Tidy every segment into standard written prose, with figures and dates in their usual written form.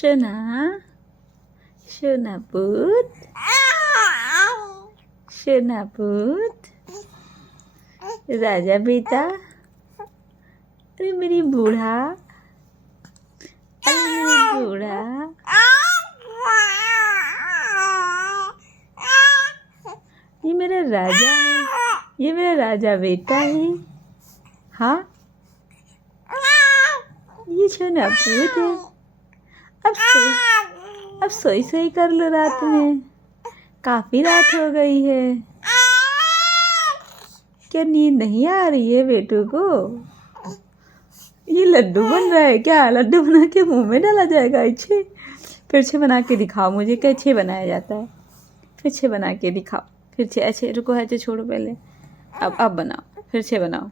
सोना सोना पुत सोना पुत राजा बेटा। अरे मेरी बूढ़ा, अरे मेरी बूढ़ा। ये मेरा राजा है, ये मेरा राजा बेटा है। हाँ, ये सोना पूत है। अब सोई सोई कर लो रात में, काफी रात हो गई है। क्या नींद नहीं आ रही है बेटू को? ये लड्डू बन रहा है क्या? लड्डू बना के मुंह में डाला जाएगा? अच्छे फिर से बना के दिखाओ मुझे, कैसे बनाया जाता है। फिर से बना के दिखाओ, फिर से। ऐसे रुको, ऐसे छोड़ो पहले। अब बनाओ, फिर से बनाओ।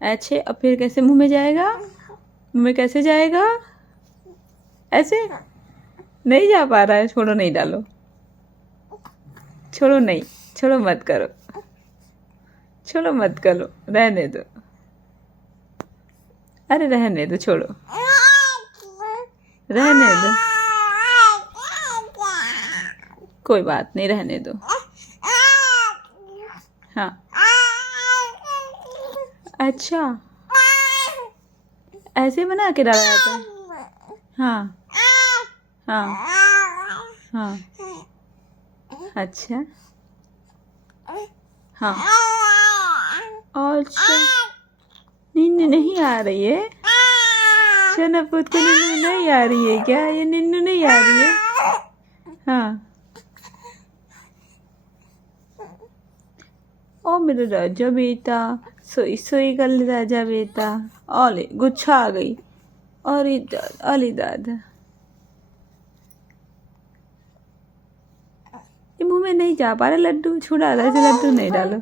ऐसे, अब फिर कैसे मुंह में जाएगा? मुंह में कैसे जाएगा? ऐसे नहीं जा पा रहा है। छोड़ो, नहीं डालो, छोड़ो, नहीं, छोड़ो मत करो, छोड़ो मत करो, रहने दो। अरे रहने दो, छोड़ो, रहने दो, कोई बात नहीं, रहने दो। हाँ, अच्छा, ऐसे बना के डाला जाता है? हाँ हाँ हाँ, अच्छा, हाँ, अच्छा। नींद नहीं आ रही है? सोना पुत को नींद नहीं आ रही है क्या? ये नींद नहीं आ रही है? हाँ। ओ मेरा राजा बेटा, सोई सोई कर ले राजा बेटा। ओले गुच्छा आ गई। अरे दादा, अरे दादा, ये मुंह में नहीं जा पा रहा लड्डू। छुड़ा रहा है, लड्डू नहीं डालो।